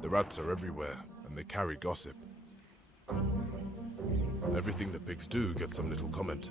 The rats are everywhere, and they carry gossip. Everything the pigs do gets some little comment.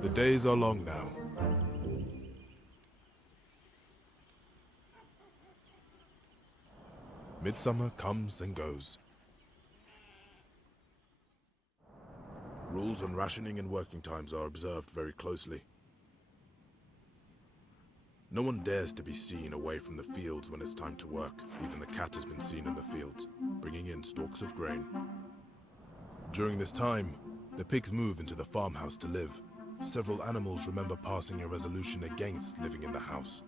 The days are long now. Midsummer comes and goes. Rules on rationing and working times are observed very closely. No one dares to be seen away from the fields when it's time to work. Even the cat has been seen in the fields, bringing in stalks of grain. During this time, the pigs move into the farmhouse to live. Several animals remember passing a resolution against living in the house.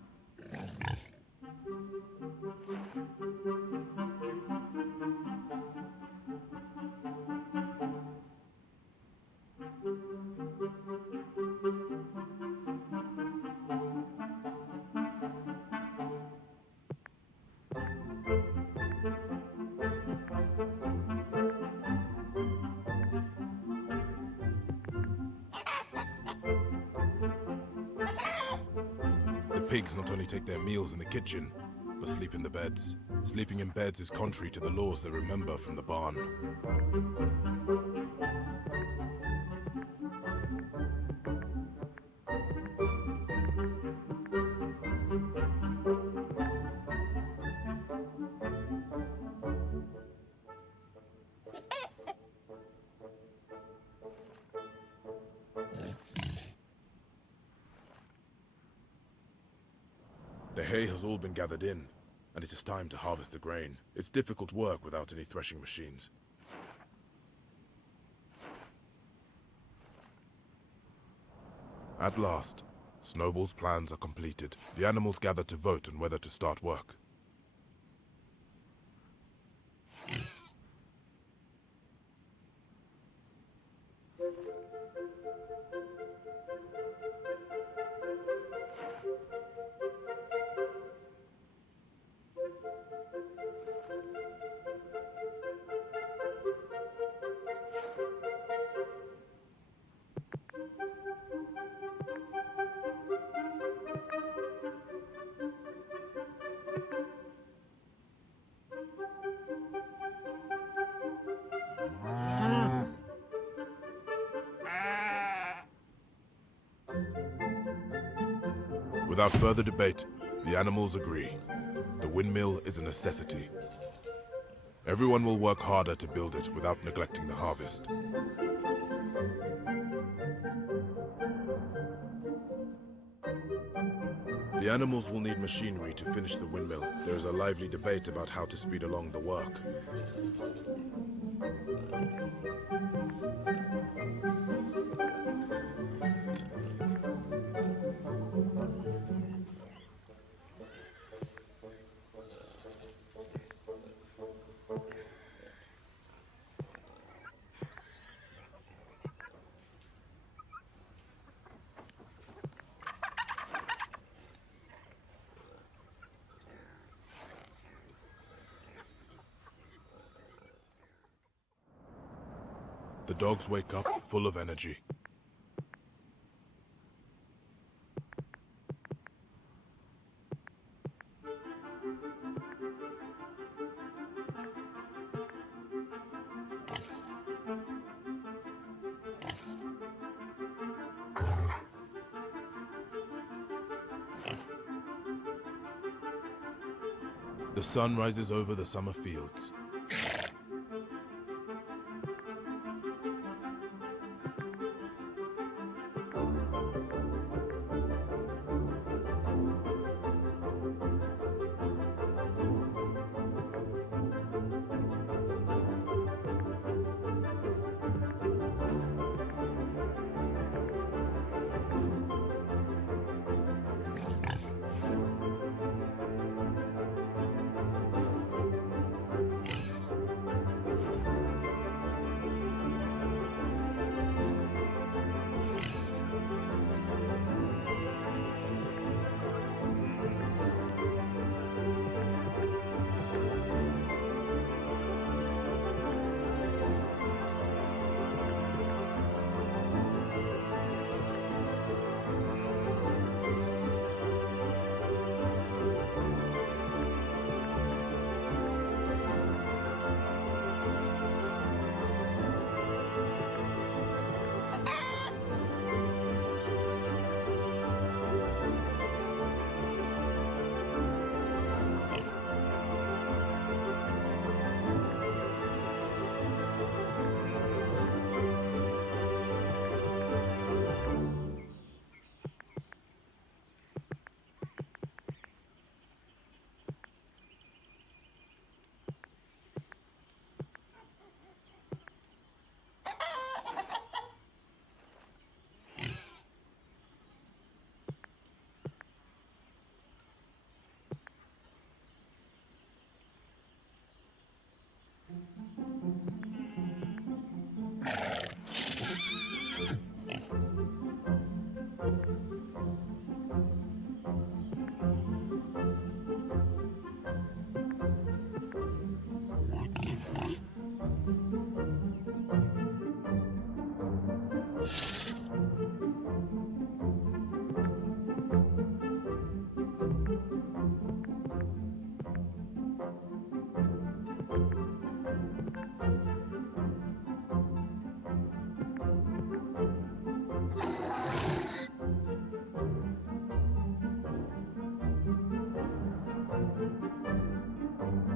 The pigs not only take their meals in the kitchen, but sleep in the beds. Sleeping in beds is contrary to the laws they remember from the barn. The hay has all been gathered in, and it is time to harvest the grain. It's difficult work without any threshing machines. At last, Snowball's plans are completed. The animals gather to vote on whether to start work. Without further debate, the animals agree. The windmill is a necessity. Everyone will work harder to build it without neglecting the harvest. The animals will need machinery to finish the windmill. There is a lively debate about how to speed along the work. The dogs wake up full of energy. The The sun rises over the summer fields.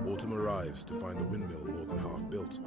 Autumn arrives to find the windmill more than half built.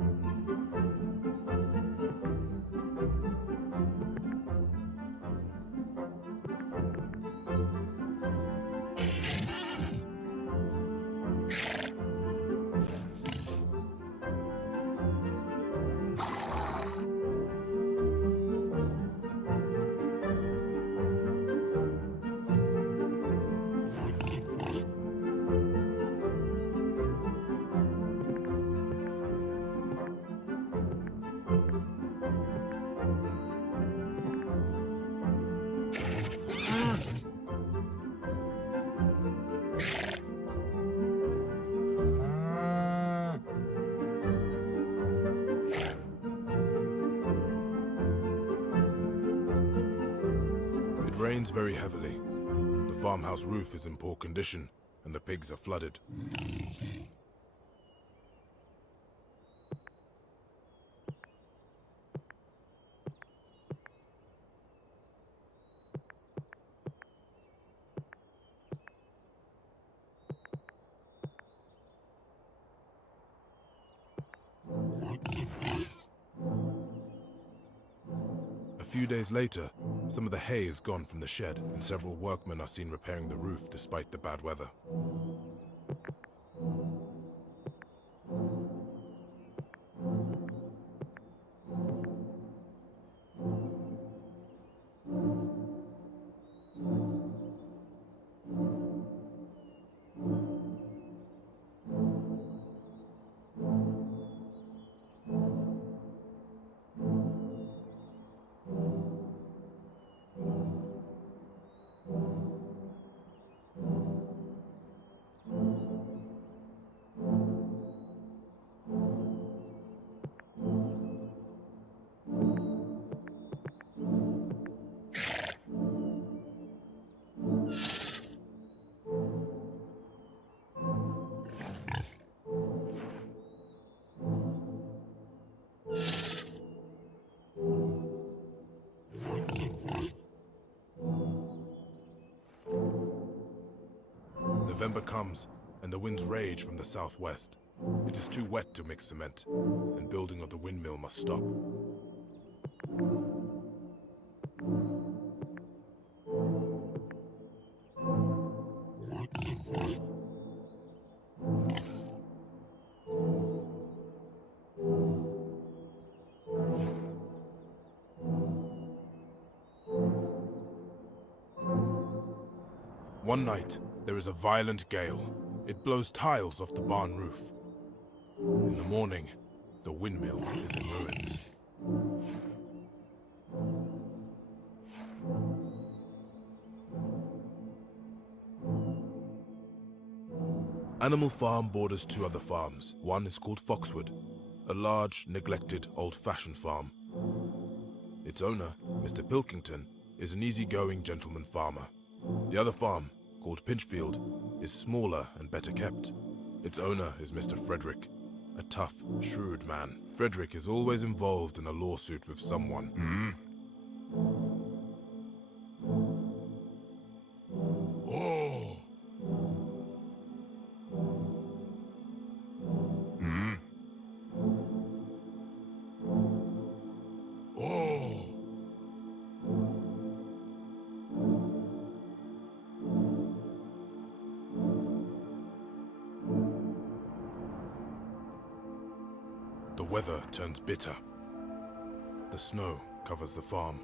It rains very heavily. The farmhouse roof is in poor condition, and the pigs are flooded. A few days later, some of the hay is gone from the shed, and several workmen are seen repairing the roof despite the bad weather. November comes, and the winds rage from the southwest. It is too wet to mix cement, and building of the windmill must stop. One night, there is a violent gale. It blows tiles off the barn roof. In the morning, the windmill is in ruins. Animal Farm borders two other farms. One is called Foxwood, a large, neglected, old-fashioned farm. Its owner, Mr. Pilkington, is an easygoing gentleman farmer. The other farm, called Pinchfield, is smaller and better kept. Its owner is Mr. Frederick, a tough, shrewd man. Frederick is always involved in a lawsuit with someone. The weather turns bitter. The snow covers the farm.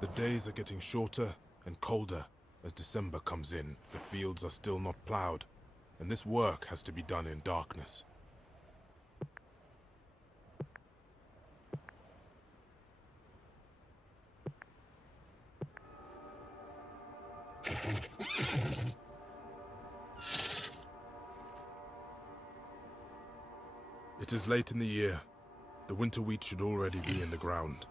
The days are getting shorter and colder as December comes in. The fields are still not plowed, and this work has to be done in darkness. It is late in the year. The winter wheat should already be in the ground.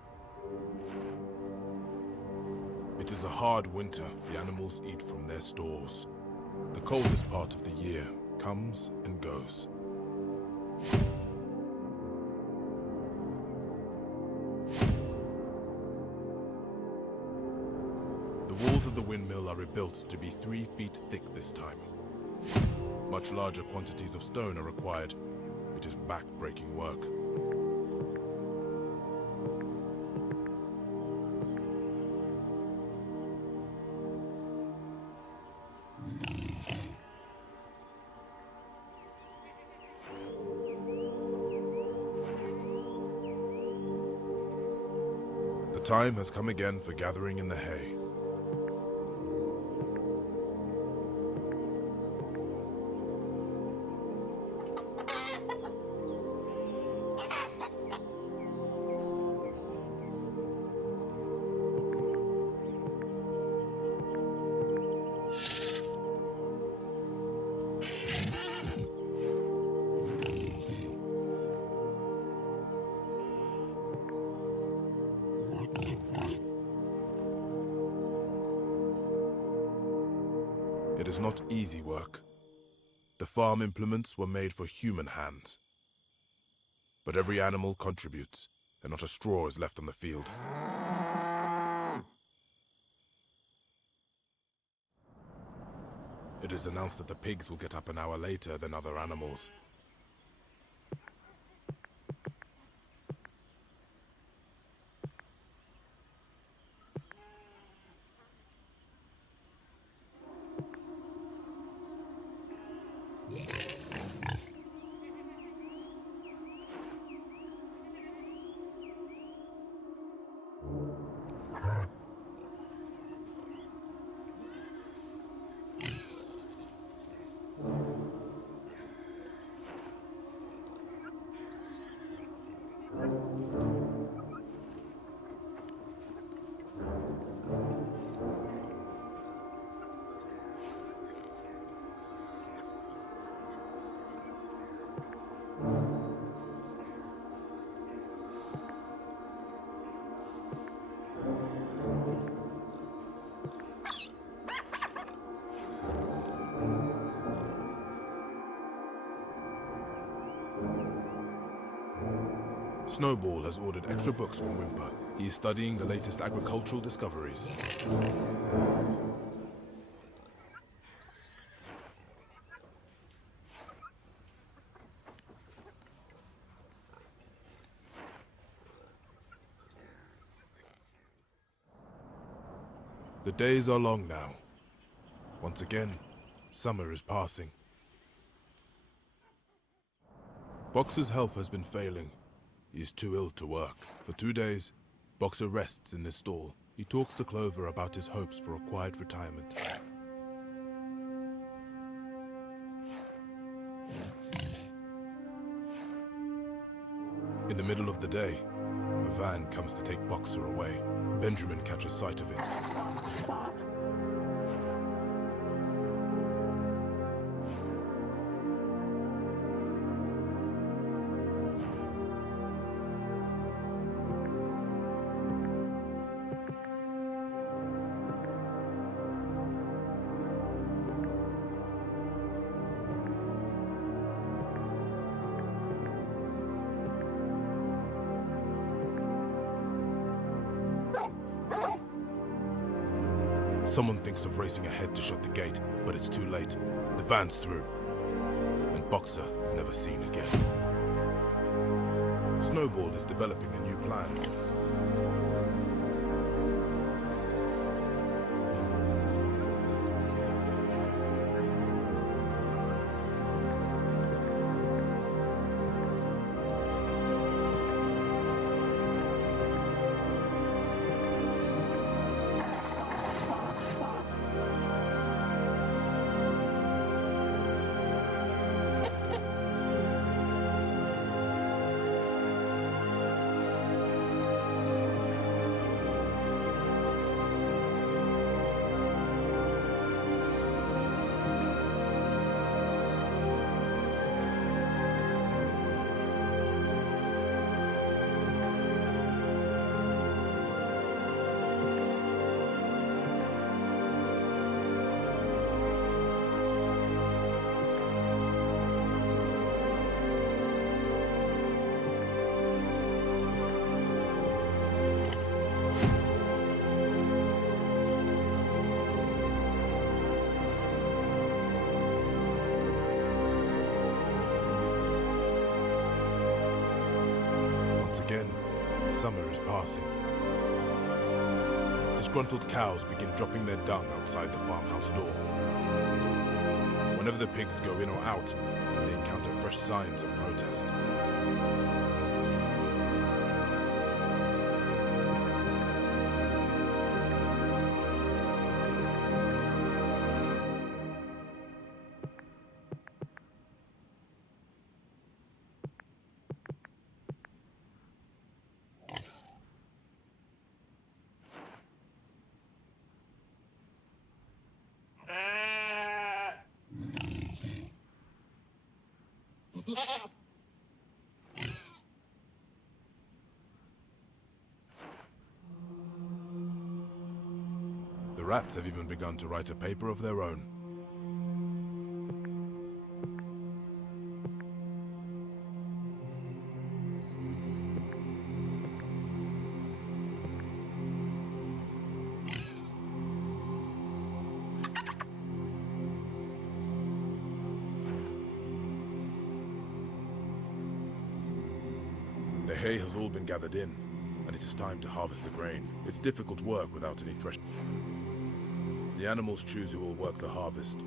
It is a hard winter. The animals eat from their stores. The coldest part of the year comes and goes. The walls of the windmill are rebuilt to be 3 feet thick this time. Much larger quantities of stone are required. It is back-breaking work. The time has come again for gathering in the hay. It is not easy work. The farm implements were made for human hands. But every animal contributes, and not a straw is left on the field. It is announced that the pigs will get up an hour later than other animals. Snowball has ordered extra books from Wimper. He is studying the latest agricultural discoveries. The days are long now. Once again, summer is passing. Boxer's health has been failing. He is too ill to work. For 2 days, Boxer rests in his stall. He talks to Clover about his hopes for a quiet retirement. In the middle of the day, a van comes to take Boxer away. Benjamin catches sight of it. Someone thinks of racing ahead to shut the gate, but it's too late. The van's through, and Boxer is never seen again. Snowball is developing a new plan. Again, summer is passing. Disgruntled cows begin dropping their dung outside the farmhouse door. Whenever the pigs go in or out, they encounter fresh signs of protest. The rats have even begun to write a paper of their own. The hay has all been gathered in, and it is time to harvest the grain. It's difficult work without any fresh... The animals choose who will work the harvest.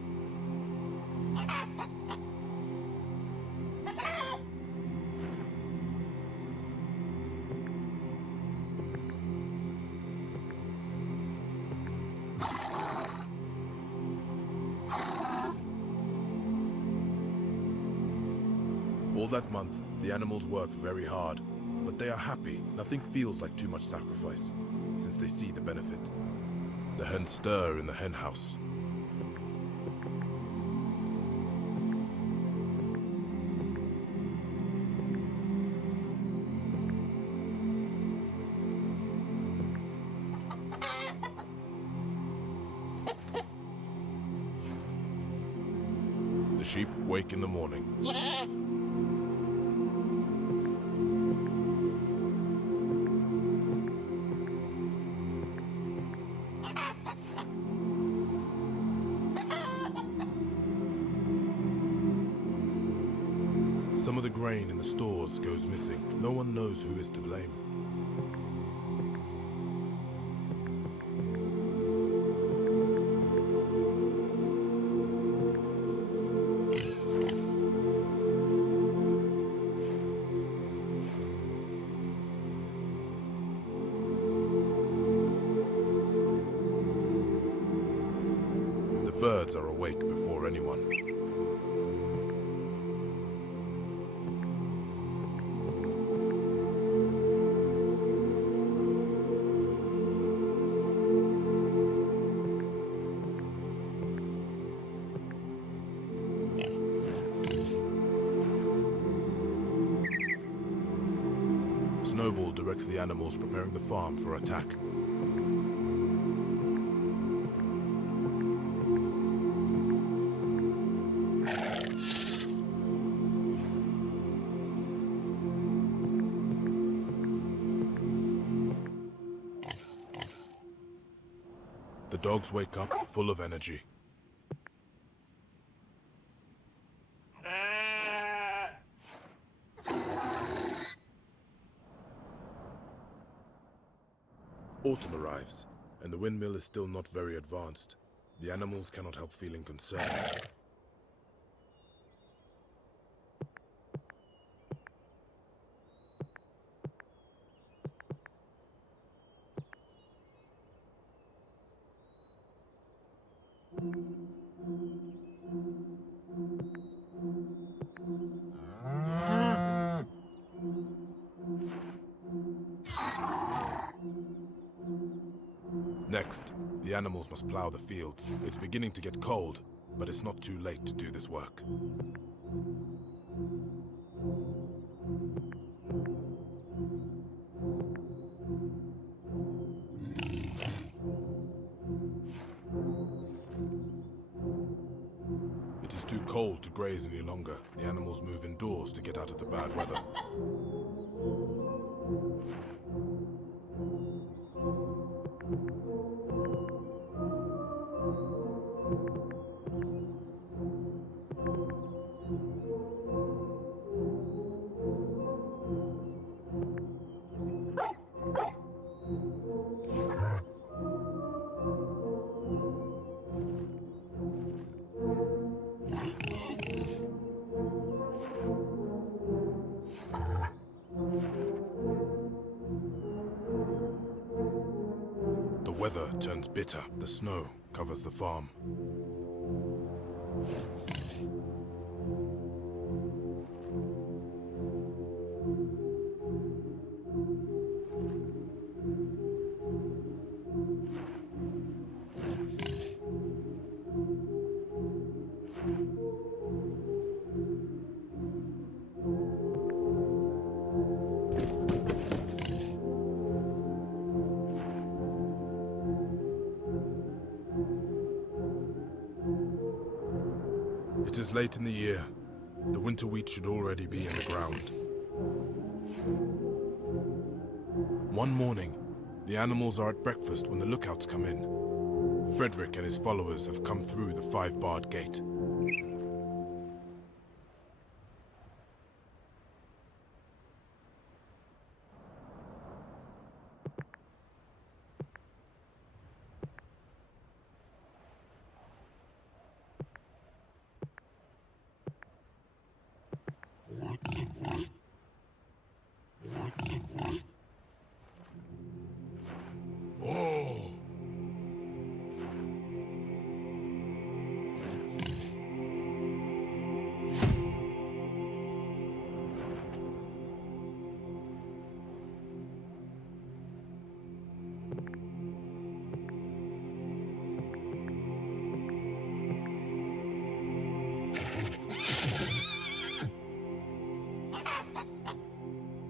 All that month, the animals work very hard, but they are happy. Nothing feels like too much sacrifice, since they see the benefit. The hens stir in the hen house. The sheep wake in the morning. Some of the grain in the stores goes missing. No one knows who is to blame. The birds are awake before anyone. Snowball directs the animals preparing the farm for attack. The dogs wake up full of energy. Autumn arrives, and the windmill is still not very advanced. The animals cannot help feeling concerned. Next, the animals must plow the fields. It's beginning to get cold, but it's not too late to do this work. It is too cold to graze any longer. The animals move indoors to get out of the bad weather. The weather turns bitter. The snow covers the farm. It is late in the year. The winter wheat should already be in the ground. One morning, the animals are at breakfast when the lookouts come in. Frederick and his followers have come through the 5-barred gate.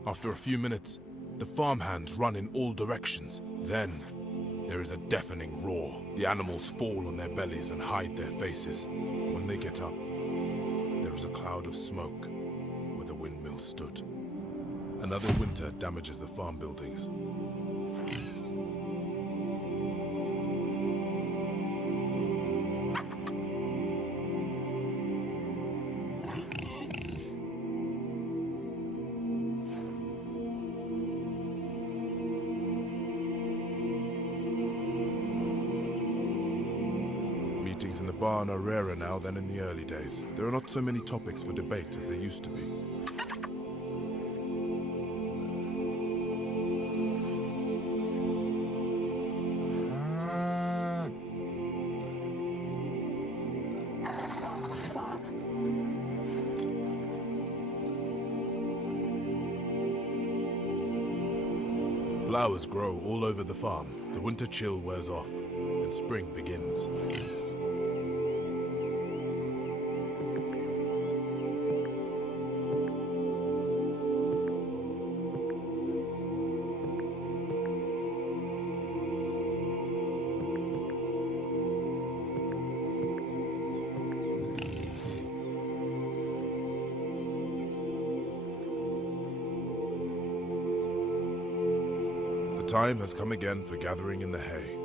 After a few minutes, the farmhands run in all directions. Then, there is a deafening roar. The animals fall on their bellies and hide their faces. When they get up, there is a cloud of smoke where the windmill stood. Another winter damages the farm buildings. meetings in the barn are rarer now than in the early days. There are not so many topics for debate as there used to be. Flowers grow all over the farm. The winter chill wears off, and spring begins. The time has come again for gathering in the hay.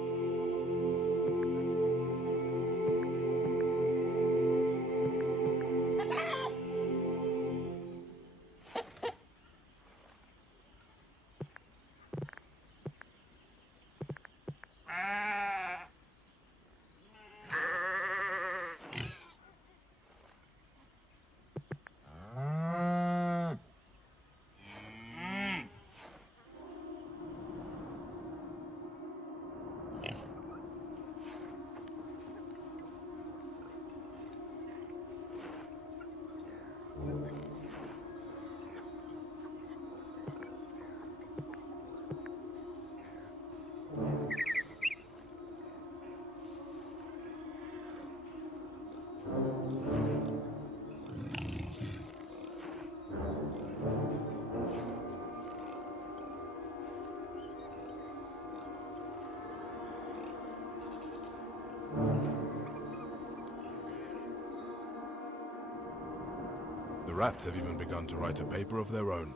The rats have even begun to write a paper of their own.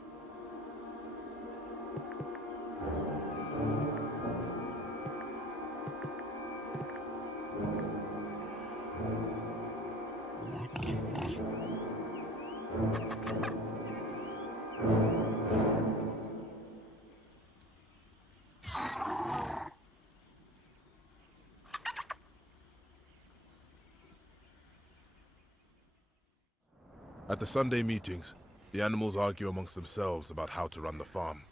At the Sunday meetings, the animals argue amongst themselves about how to run the farm.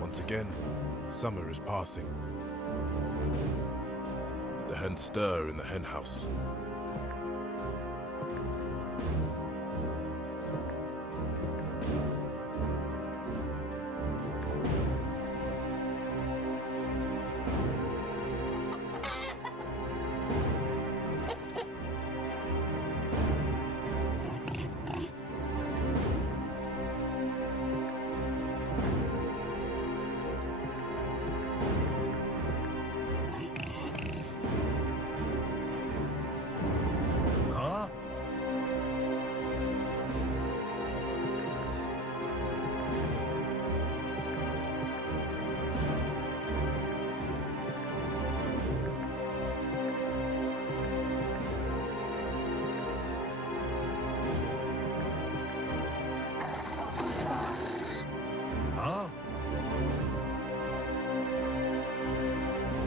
Once again, summer is passing. The hens stir in the hen house.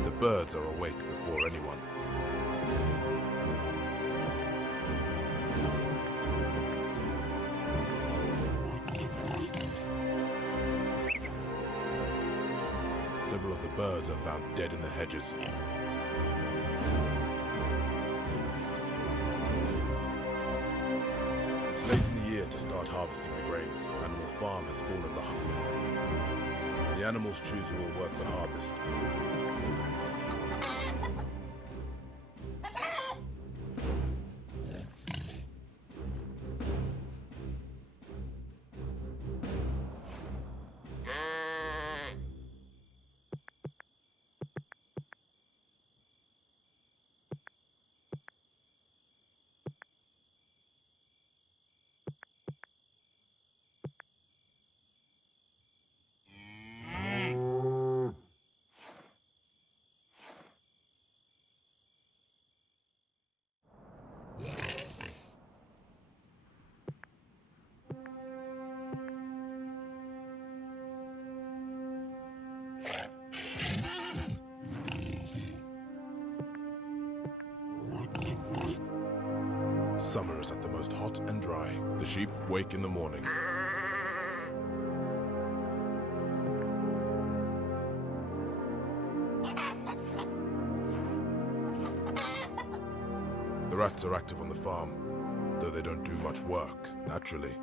The birds are awake before anyone. Several of the birds are found dead in the hedges. It's late in the year to start harvesting the grains. Animal Farm has fallen behind. The animals choose who will work the harvest. almost hot and dry. The sheep wake in the morning. The rats are active on the farm, though they don't do much work, naturally.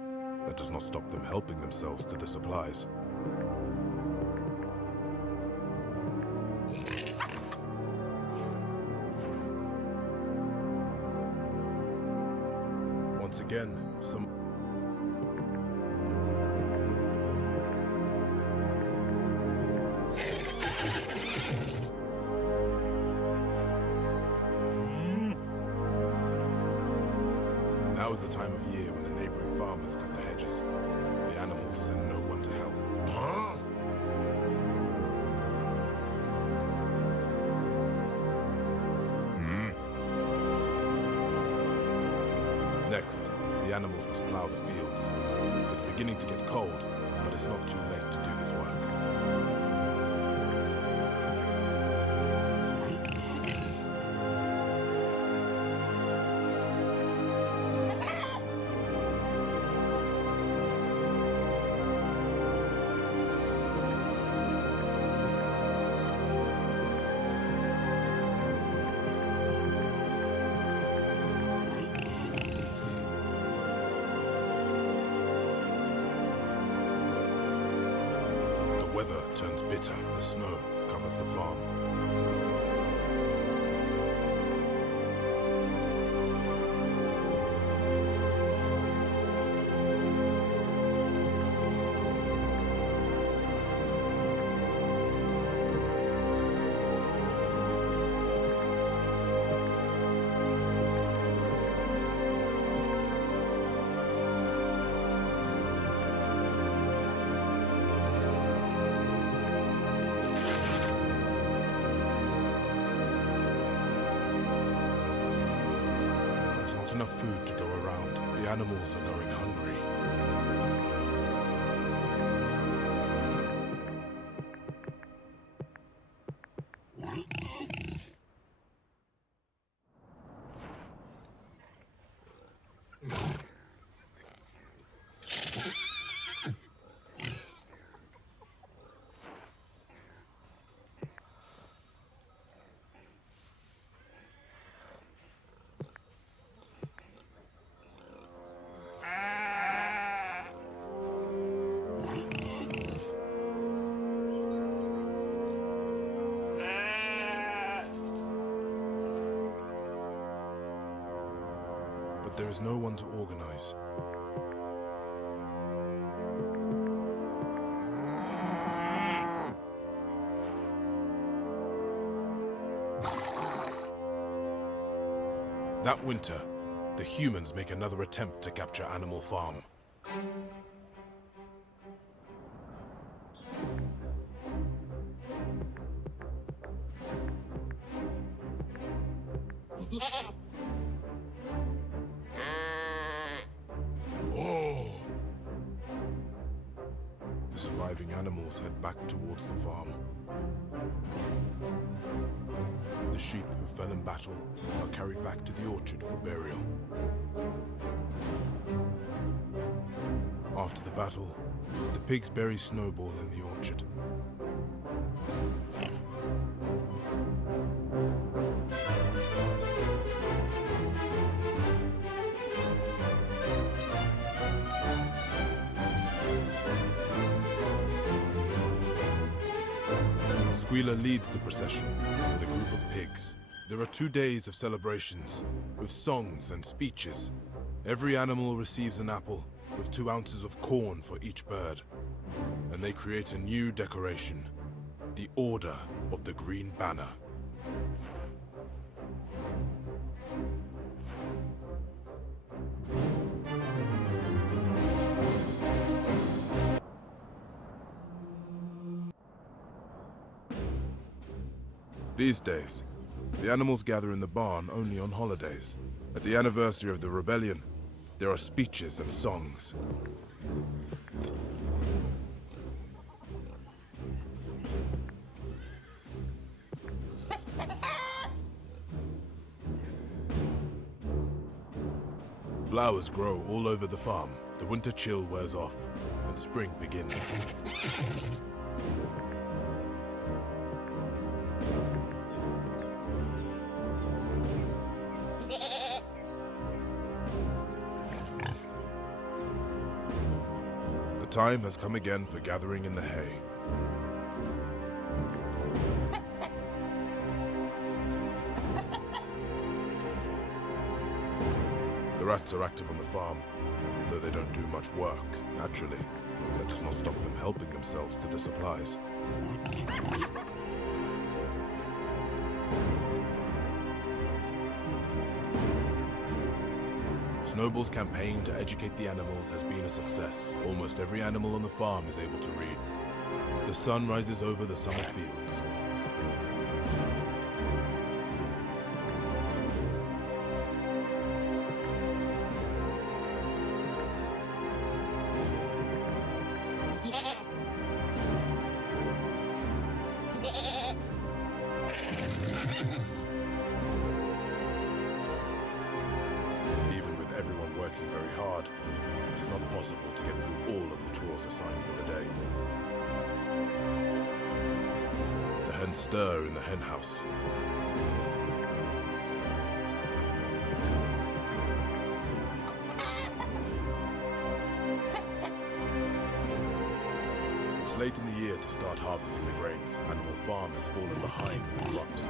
That does not stop them helping themselves to the supplies. Once again, some... Now is the time of year when the neighboring farmers cut the hedges. The animals send no one to help. Next, the animals must plow the fields. It's beginning to get cold, but it's not too late to do this work. The weather turns bitter. The snow covers the farm. There's not enough food to go around. The animals are going hungry. But there is no one to organize. That winter, the humans make another attempt to capture Animal Farm. The surviving animals head back towards the farm. The sheep who fell in battle are carried back to the orchard for burial. After the battle, the pigs bury Snowball in the orchard. Squealer leads the procession with a group of pigs. There are 2 days of celebrations, with songs and speeches. Every animal receives an apple, with 2 ounces of corn for each bird. And they create a new decoration, the Order of the Green Banner. These days, the animals gather in the barn only on holidays. At the anniversary of the rebellion, there are speeches and songs. Flowers grow all over the farm, the winter chill wears off, and spring begins. The time has come again for gathering in the hay. The rats are active on the farm, though they don't do much work, naturally. That does not stop them helping themselves to the supplies. Snowball's campaign to educate the animals has been a success. Almost every animal on the farm is able to read. The sun rises over the summer fields. Even with everyone working very hard, it is not possible to get through all of the chores assigned for the day. The hens stir in the hen house. It's late in the year to start harvesting the grains. Animal Farm has fallen behind with the crops.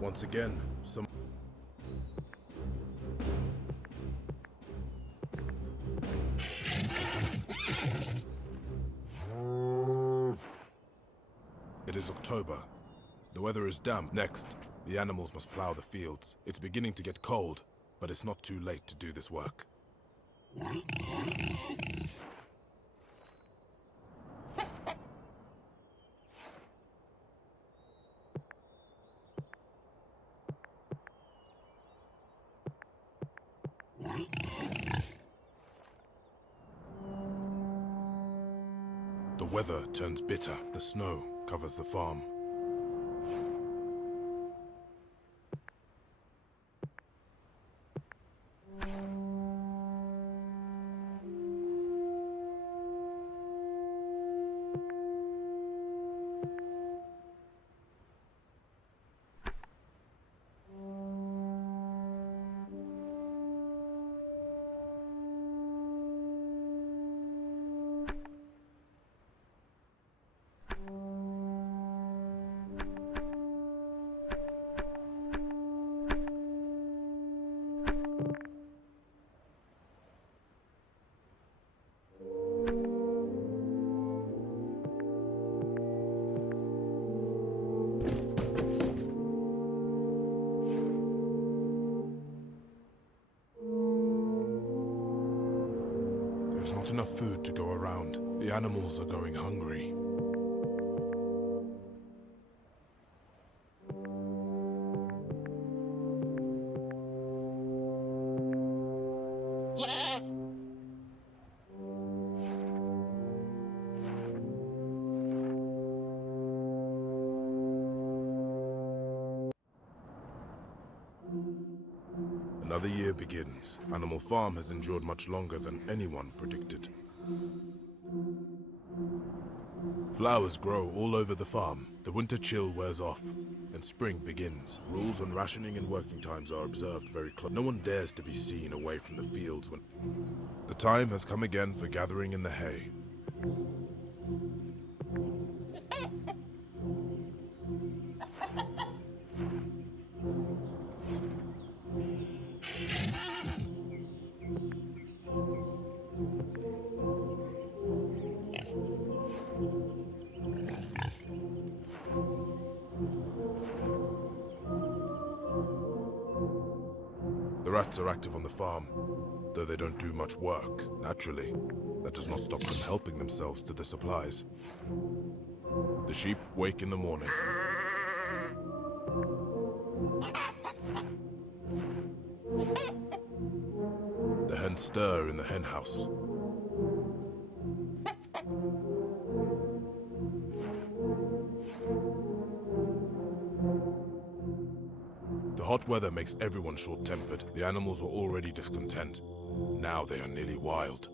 Once again, some... It is October. The weather is damp. Next, the animals must plow the fields. It's beginning to get cold, but it's not too late to do this work. The weather turns bitter. The snow covers the farm. There's not enough food to go around. The animals are going hungry. Another year begins. Animal Farm has endured much longer than anyone predicted. Flowers grow all over the farm. The winter chill wears off, and spring begins. Rules on rationing and working times are observed very close. No one dares to be seen away from the fields when... The time has come again for gathering in the hay. The rats are active on the farm, though they don't do much work, naturally. That does not stop them helping themselves to the supplies. The sheep wake in the morning. The hens stir in the hen house. The hot weather makes everyone short-tempered. The animals were already discontent. Now they are nearly wild.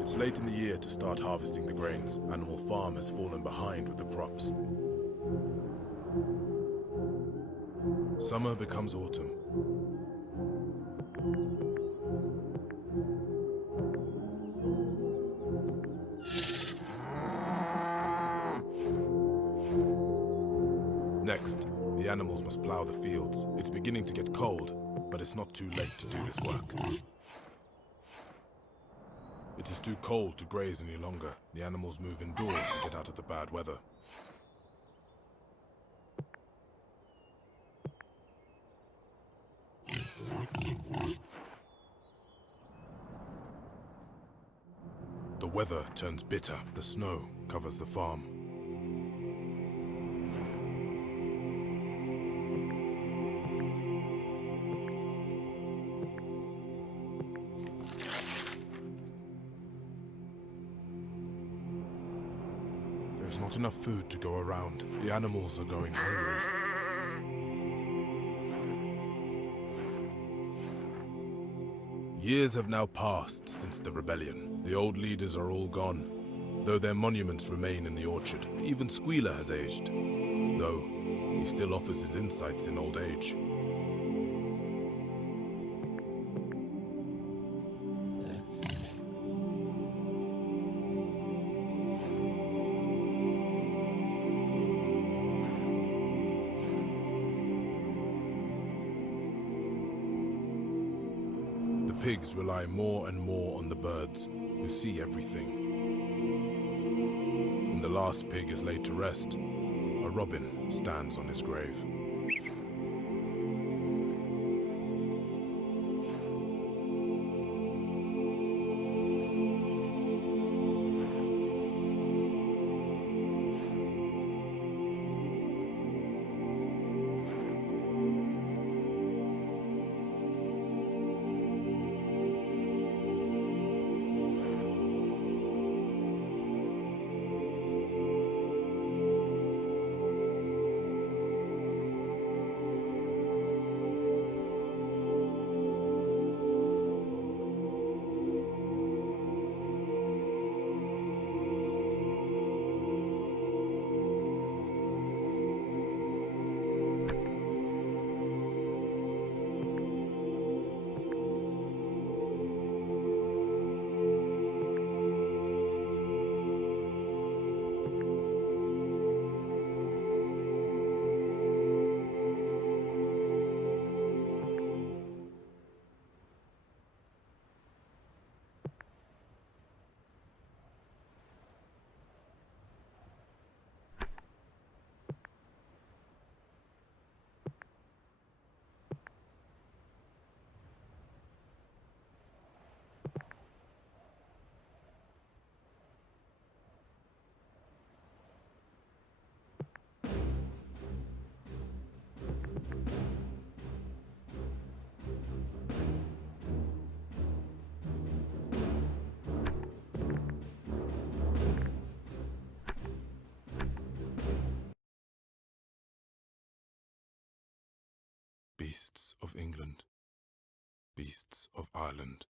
It's late in the year to start harvesting the grains. Animal Farm has fallen behind with the crops. Summer becomes autumn. Next, the animals must plow the fields. It's beginning to get cold, but it's not too late to do this work. It is too cold to graze any longer. The animals move indoors to get out of the bad weather. The weather turns bitter. The snow covers the farm. There's not enough food to go around. The animals are going hungry. Years have now passed since the rebellion. The old leaders are all gone, though their monuments remain in the orchard. Even Squealer has aged, though he still offers his insights in old age. The pigs rely more and more on the birds, who see everything. When the last pig is laid to rest, a robin stands on his grave. Beasts of England, beasts of Ireland.